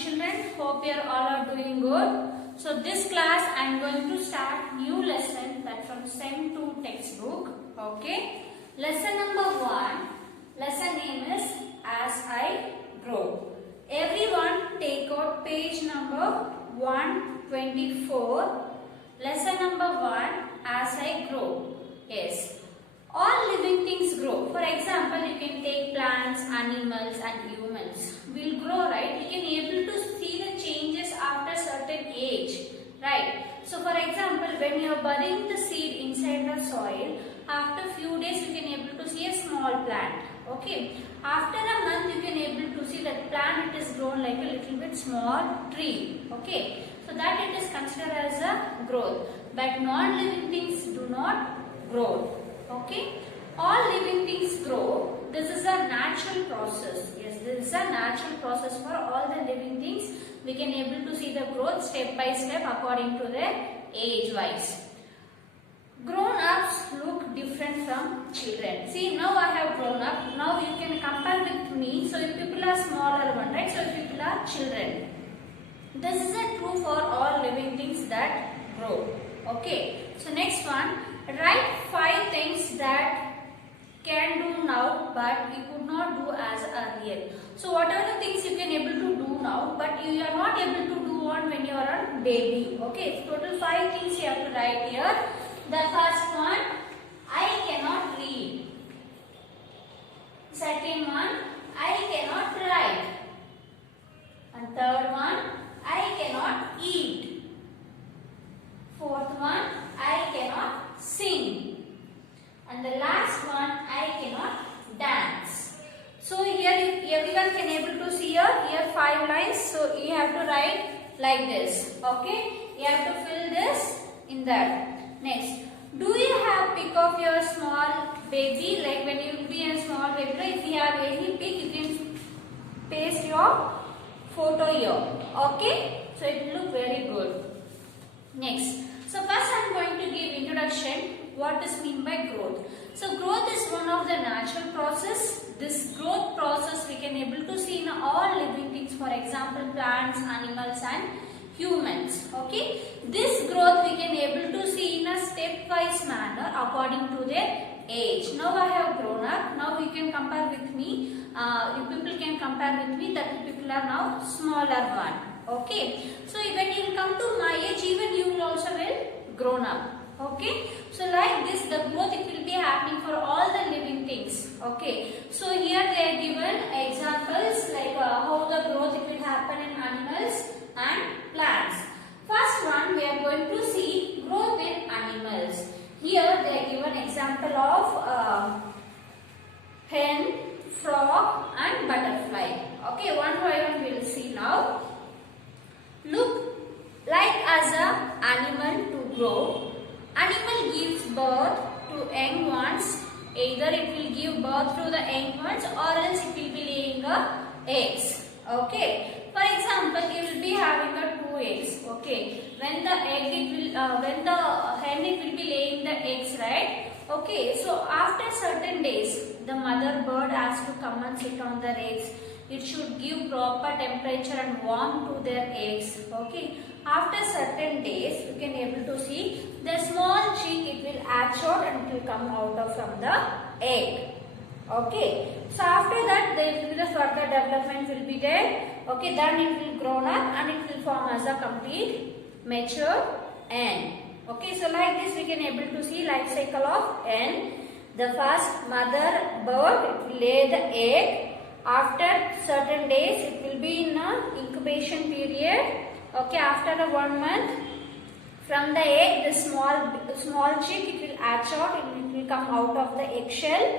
children. Hope you all are doing good. So this class I am going to start new lesson that from SEM 2 textbook. Okay. Lesson number 1. Lesson name is As I Grow. Everyone take out page number 124. Lesson number 1. As I Grow. Yes. All living things grow. For example, you can take plants, animals and humans. Will grow, right? We can able to see the changes after certain age, right? So for example, when you are burying the seed inside the soil, after few days you can able to see a small plant. Okay. After a month you can able to see that plant it is grown like a little bit small tree. Okay. So that it is considered as a growth. But non-living things do not grow. Okay, all living things grow. This is a natural process. Yes, this is a natural process for all the living things. We can able to see the growth step by step according to their age wise. Grown-ups look different from children. See, now I have grown up. Now you can compare with me. So if people are smaller one, right? So if people are children. This is a true for all living things that grow. Okay. So next one. Write 5 things that can do now but you could not do as earlier. So what are the things you can able to do now but you are not able to do on when you are a baby. Okay, total 5 things you have to write here. The first one, I cannot read. Second one, I cannot write. And third one, I cannot eat. Fourth one, I cannot sing. And the last one, I cannot dance. So here everyone can able to see here 5 lines. So you have to write like this. Okay. You have to fill this in that. Next. Do you have pic of your small baby? Like when you be a small baby, if you have any pic, you can paste your photo here. Okay. So it will look very good. Next. So first I am going to give introduction what is mean by growth. So growth is one of the natural process. This growth process we can able to see in all living things, for example plants, animals and humans. Okay. This growth we can able to see in a stepwise manner according to their age. Now I have grown up. Now you can compare with me. You people can compare with me that people are now smaller one. Okay, so when you will come to my age, even you will also will grown up. Okay, so like this, the growth it will be happening for all the living things. Okay, so here they are given examples like how the growth it will happen in animals and plants. First one, we are going to see growth in animals. Here they are given example of hen, frog, and butterfly. Okay, one by one we will see now. Look, like as a animal to grow, animal gives birth to young ones. Either it will give birth to the young ones or else it will be laying eggs. Okay. For example, you will be having 2 eggs. Okay. When the egg it will, when the hen it will be laying the eggs, right? Okay. So after certain days, the mother bird has to come and sit on the eggs. It should give proper temperature and warmth to their eggs. Okay. After certain days, you can able to see the small chick it will hatch out and it will come out of from the egg. Okay. So after that, there will be the further development will be there. Okay. Then it will grown up and it will form as a complete mature hen. Okay. So like this, we can able to see life cycle of hen. The first mother bird it will lay the egg. After certain days, it will be in a incubation period. Okay, after 1 month, from the egg, the small chick it will hatch out and it will come out of the eggshell.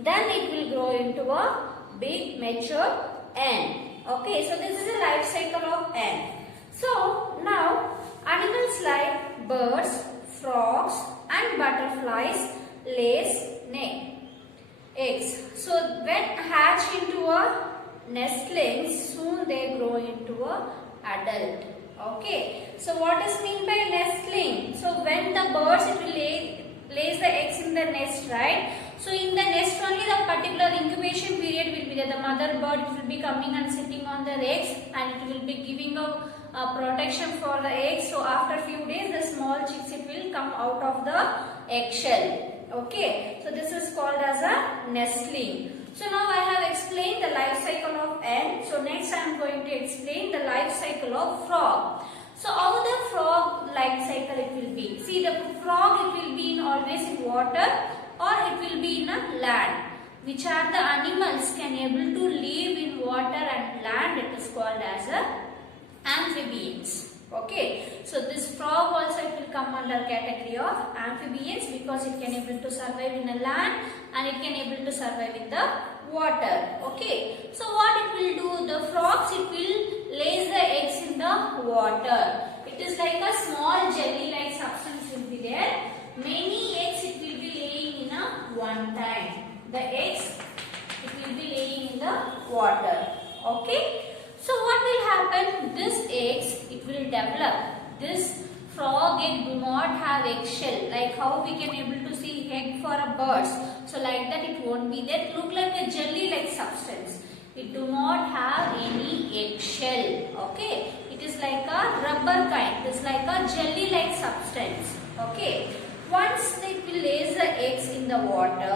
Then it will grow into a big mature hen. Okay, so this is a life cycle of hen. So now animals like birds, frogs, and butterflies lays eggs. So when hatch into a nestlings, soon they grow into a adult. Okay. So what is mean by nestling? So when the birds it will lays the eggs in the nest, right? So in the nest only the particular incubation period will be there. The mother bird will be coming and sitting on the eggs, and it will be giving a protection for the eggs. So after few days the small chicks it will come out of the eggshell. Okay, so this is called as a nestling. So now I have explained the life cycle of ant. So next I am going to explain the life cycle of frog. So how the frog life cycle it will be? See, the frog it will be in always in water or it will be in a land. Which are the animals can able to live in water and land? It is called as a amphibians. Okay, so this frog also it will come under category of amphibians because it can able to survive in a land and it can able to survive in the water. Okay, so what it will do? The frogs it will lays the eggs in the water. It is like a small jelly like substance will be there. Many eggs it will be laying in a one time. The eggs it will be laying in the water. Okay. So what will happen? This eggs it will develop. This frog egg do not have eggshell like how we can able to see egg for a birds. So like that it won't be there. It look like a jelly like substance. It do not have any eggshell. Okay. It is like a rubber kind. It is like a jelly like substance. Okay. Once it will lays the eggs in the water.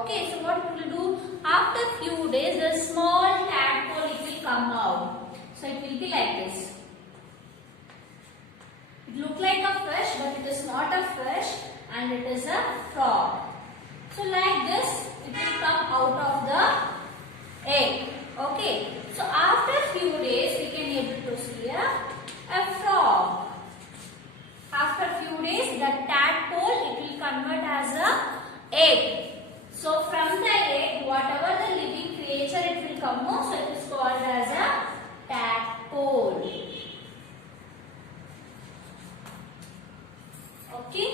Okay. So what it will do? After few days the small tadpole it will come out. So it will be like this. It look like a fish but it is not a fish and it is a frog. So like this it will come out of the egg. Okay. So after few days we can able to see a frog. After few days the tadpole it will convert as a egg. So from the egg whatever the living creature it will come out, so it is called as a tadpole. Okay,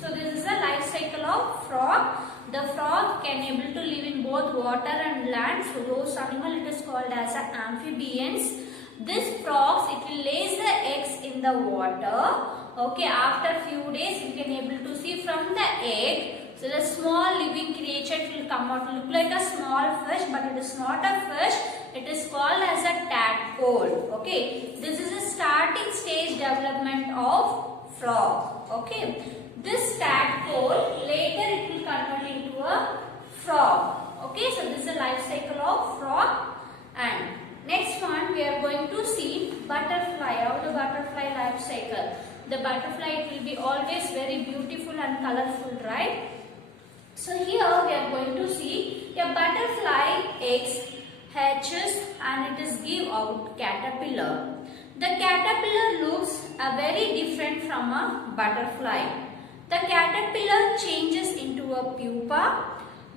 so this is the life cycle of frog. The frog can able to live in both water and land. So those animal it is called as a amphibians. This frogs it will lays the eggs in the water. Okay, after few days you can able to see from the egg. So the small living creature it will come out. Look like a small fish but it is not a fish. It is called as a tadpole. Okay, this is a starting stage development of frog. Okay, this tadpole later it will convert into a frog. Okay, so this is the life cycle of frog. And next one we are going to see butterfly. How the butterfly life cycle? The butterfly it will be always very beautiful and colorful, right? So here we are going to see a butterfly eggs hatches and it is give out caterpillar. The caterpillar looks very different from a butterfly. The caterpillar changes into a pupa.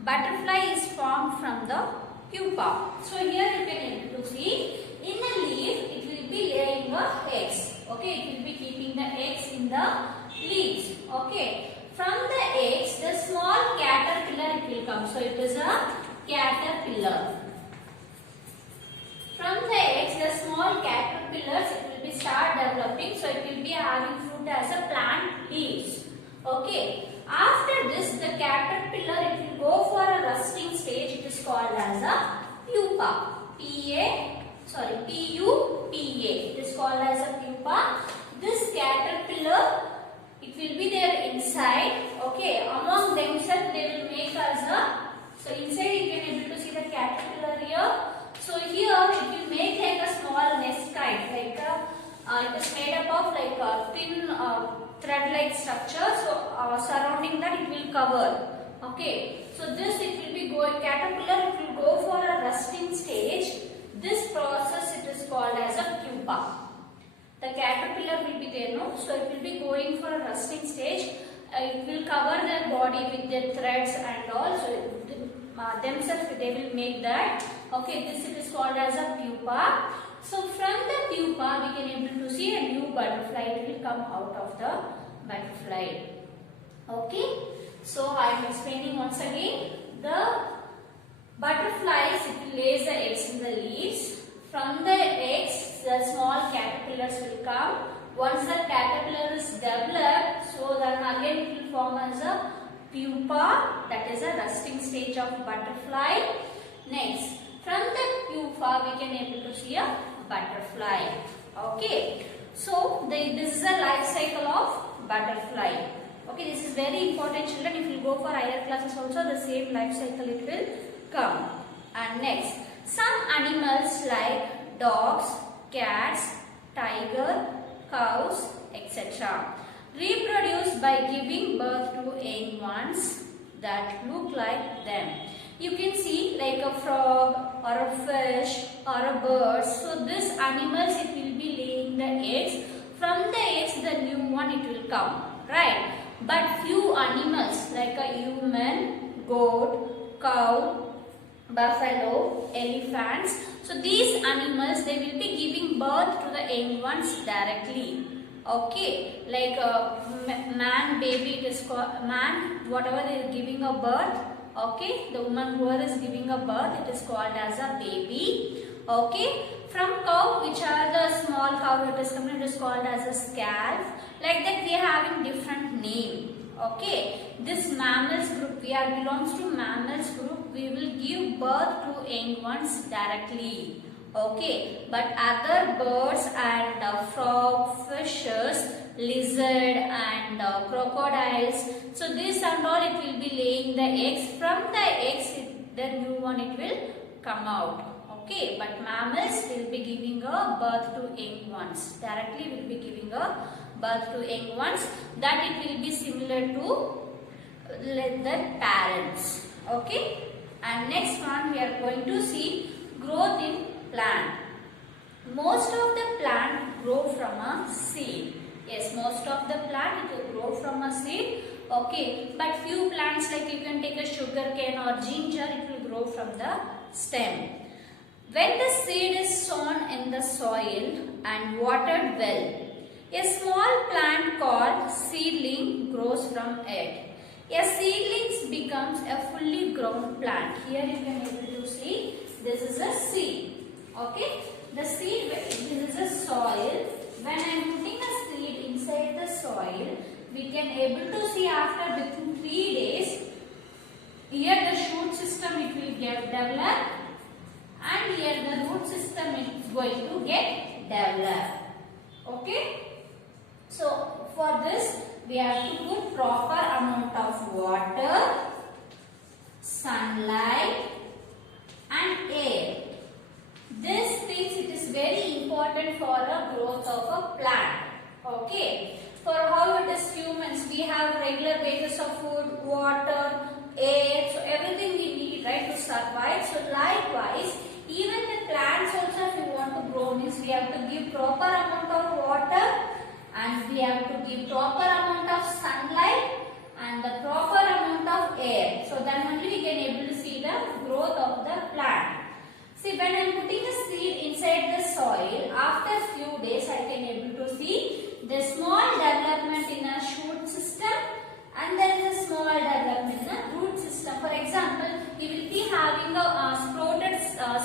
Butterfly is formed from the pupa. So here you can able to see in a leaf it will be laying the eggs. Okay, it will be keeping the eggs in the leaves. Okay. From the eggs, the small caterpillar it will come. So it is a caterpillar. From the eggs, the small caterpillars it will be start developing. So it will be having fruit as a plant leaves. Okay. After this, the caterpillar it will go for a rusting stage. It is called as a pupa. P-U-P-A. It is called as a pupa. This caterpillar it will be there inside. Okay, among themselves they will make as a. So inside you can able to see the caterpillar here. So here it will make like a small nest kind, like it is made up of like a thin thread-like structure. So surrounding that it will cover. Okay, so this it will be going caterpillar. It will go for a rusting stage. This process it is called as a pupa. The caterpillar will be there, no? So it will be going for a rusting stage. It will cover their body with their threads and all. So themselves they will make that. Okay, this it is called as a pupa. So from the pupa we can able to see a new butterfly. It will come out of the butterfly. Okay. So I am explaining once again. The butterflies it lays the eggs in the leaves. From the eggs, the small caterpillars will come. Once the caterpillar is developed, so then again it will form as a pupa, that is a resting stage of butterfly. Next, from the pupa we can able to see a butterfly. Okay, so this is a life cycle of butterfly. Okay, this is very important, children. If you go for higher classes also the same life cycle it will come. And next, some animals like dogs, cats, tiger, cows, etc. reproduce by giving birth to young ones that look like them. You can see like a frog or a fish or a bird. So these animals it will be laying the eggs. From the eggs the new one it will come, right? But few animals like a human, goat, cow, buffalo, elephants. So these animals they will be giving birth to the young ones directly. Okay, like man baby it is called man, whatever they are giving a birth. Okay, the woman who is giving a birth it is called as a baby. Okay, from cow, which are the small cow that is coming, it is called as a calf. Like that we are having different name. Okay, this mammals group, we are belongs to mammals group. We will give birth to young ones directly. Okay, but other birds and frog, fishes, lizard and crocodiles. So this and all it will be laying the eggs. From the eggs, the new one it will come out. Okay, but mammals will be giving a birth to young ones. Directly will be giving a birth to young ones. That it will be similar to their parents. Okay, and next one we are going to see growth in plant. Most of the plant grow from a seed. Yes, most of the plant it will grow from a seed. Okay, but few plants like you can take a sugar cane or ginger, it will grow from the stem. When the seed is sown in the soil and watered well, a small plant called seedling grows from it. A seedling becomes a fully grown plant. Here you can able to see this is a seed. Okay, the seed, this is a soil. When I am putting a seed inside the soil, we can able to see after within 3 days, here the shoot system it will get developed and here the root system is going to get developed. Okay, so for this we have to put proper amount of water, sunlight and air. These things it is very important for the growth of a plant. Okay, for how it is humans, we have regular basis of food, water, air, so everything we need, right, to survive. So likewise, even the plants also, if you want to grow, means we have to give proper amount of water and we have to give proper amount of sunlight and the proper amount of air. So then only we can able to see the growth of the plant. See, when I am putting a seed inside the soil, after few days I can able to see the small development in a shoot system and there is a small development in a root system. For example, you will be having a sprouted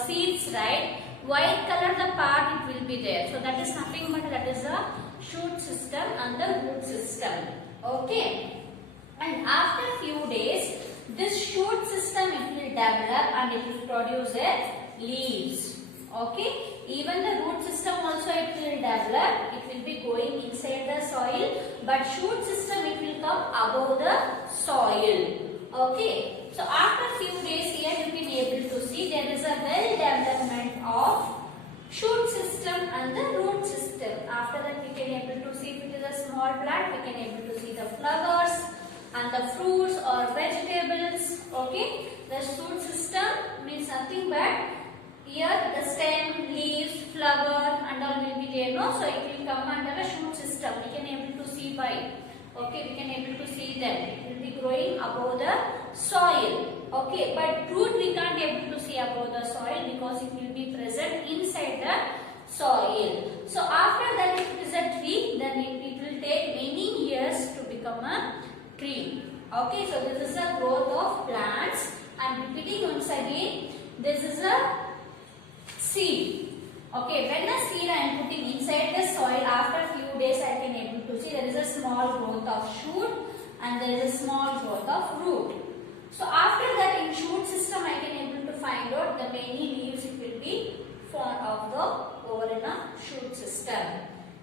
seeds, right? White color the part it will be there. So that is nothing but that is a shoot system and the root system. Okay. And after few days, this shoot system it will develop and it will produce leaves. Okay. Even the root system also it will develop. It will be going inside the soil, but shoot system it will come above the soil. Okay. So after few days here you can able to see there is a well development of shoot system and the root system. After that we can able to see if it is a small plant, we can able to see the flowers and the fruits or vegetables. Okay. The shoot system means nothing but here the stem, leaves, flower and all will be there. No? So it will come under a shoot system. We can able to see by. Okay, we can able to see them. It will be growing above the soil. Okay, but root we can't able to see above the soil because it will be present inside the soil. So after that if it is a tree, then it will take many years to become a tree. Okay, so this is a growth of plants. And repeating once again, this is a seed. Okay, when the seed I am putting inside the soil, after few days I can able to see there is a small growth of shoot and there is a small growth of root. So after that, in shoot system, I can able to find out the many leaves it will be formed of the over in a shoot system.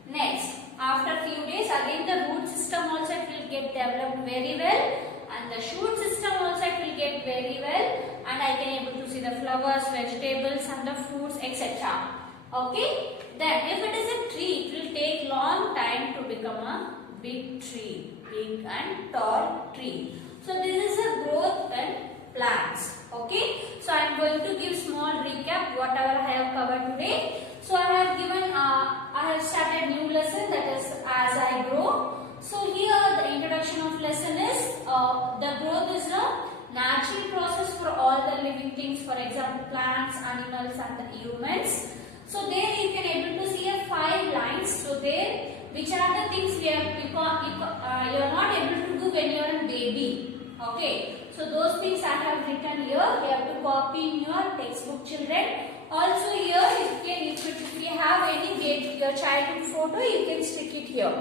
Next, after few days, again the root system also it will get developed very well, and the shoot system also it will get very well, and I can able to see the flowers, vegetables, and the fruits, etc. Okay. Then, if it is a tree, it will take long time to become a big tree, big and tall tree. So this is a growth in plants. Okay. So I am going to give small recap whatever I have covered today. So I have given, I have started new lesson, that is as I grow. So here the introduction of lesson is the growth is a natural process for all the living things. For example, plants, animals, and the humans. So there you can able to see a 5 lines. So there, which are the things we have you are not able to do when you are a baby. Okay. So those things I have written here. You have to copy in your textbook, children. Also here, if you have any your childhood photo, you can stick it here.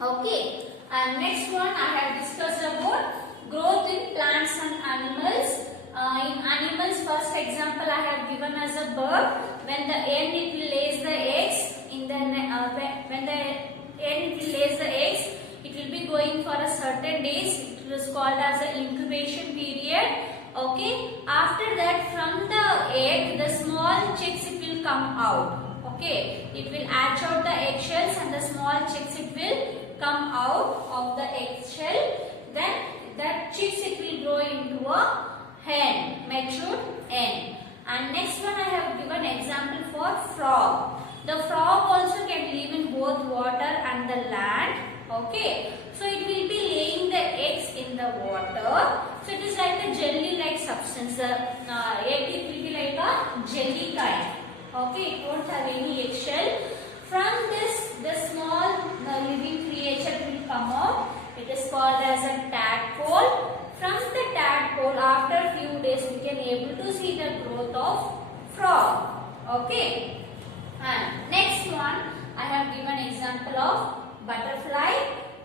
Okay. And next one I have discussed about growth in plants and animals. In animals, first example I have given as a bird. When the hen it will lays the eggs, when the hen it will lays the eggs, it will be going for a certain days. It is called as an incubation period. Okay. After that, from the egg, the small chicks it will come out. Okay. It will hatch out the eggshells, and the small chicks it will come out of the eggshell. Then that chicks it will grow into a hen, matured hen. And next one I have given example for frog. The frog also can live in both water and the land. Okay. So it will be laying the eggs in the water. So it is like a jelly-like substance. The egg it will be like a jelly kind. Okay. It won't have any eggshell. From this, the small living creature will come out. It is called as a tadpole. From the tadpole, after few days, we can able to see the growth of frog. Okay. And next one, I have given example of butterfly.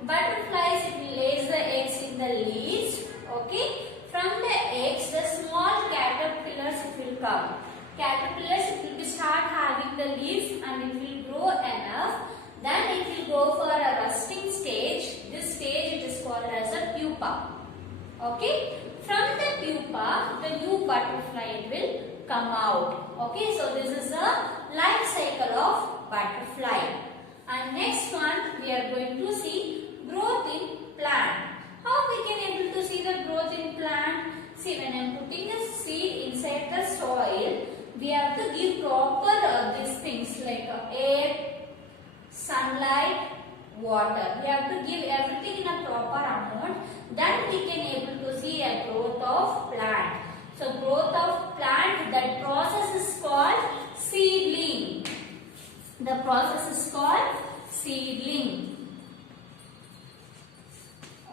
Butterflies it will lays the eggs in the leaves. Okay. From the eggs, the small caterpillars it will come. Caterpillars it will start having the leaves, and it will grow enough. Then it will go for a rusting stage. This stage it is called as a pupa. Okay. From the pupa, the new butterfly will come out. Okay. So this is the life cycle of butterfly. And next one we are going to see growth in plant. How we can able to see the growth in plant? See, when I am putting a seed inside the soil, we have to give proper these things like air, sunlight, water. We have to give everything in a proper amount. Then we can able to see a growth of plant. So growth of plant, that process is called seedling. The process is called seedling.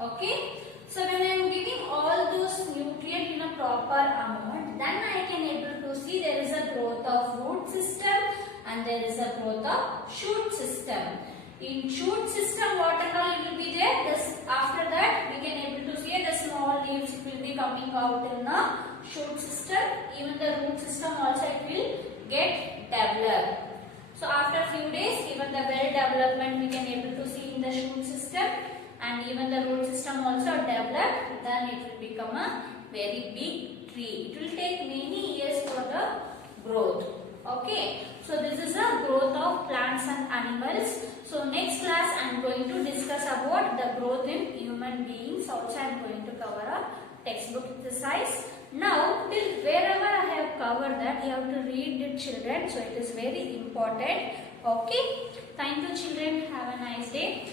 Okay. So when I am giving all those nutrients in a proper amount, then I can able to see there is a growth of root system and there is a growth of shoot system. In shoot system, what and all it will be there? After that, we can able to see the small leaves it will be coming out in the shoot system. Even the root system also it will get developed. So after few days, even the well development we can able to see in the shoot system, and even the root system also developed. Then it will become a very big tree. It will take many years for the growth. Okay. So this is a growth of plants and animals. So next class I am going to discuss about the growth in human beings. Also I am going to cover a textbook exercise. Now till wherever I have covered that, you have to read it, children. So it is very important. Okay. Thank you, children. Have a nice day.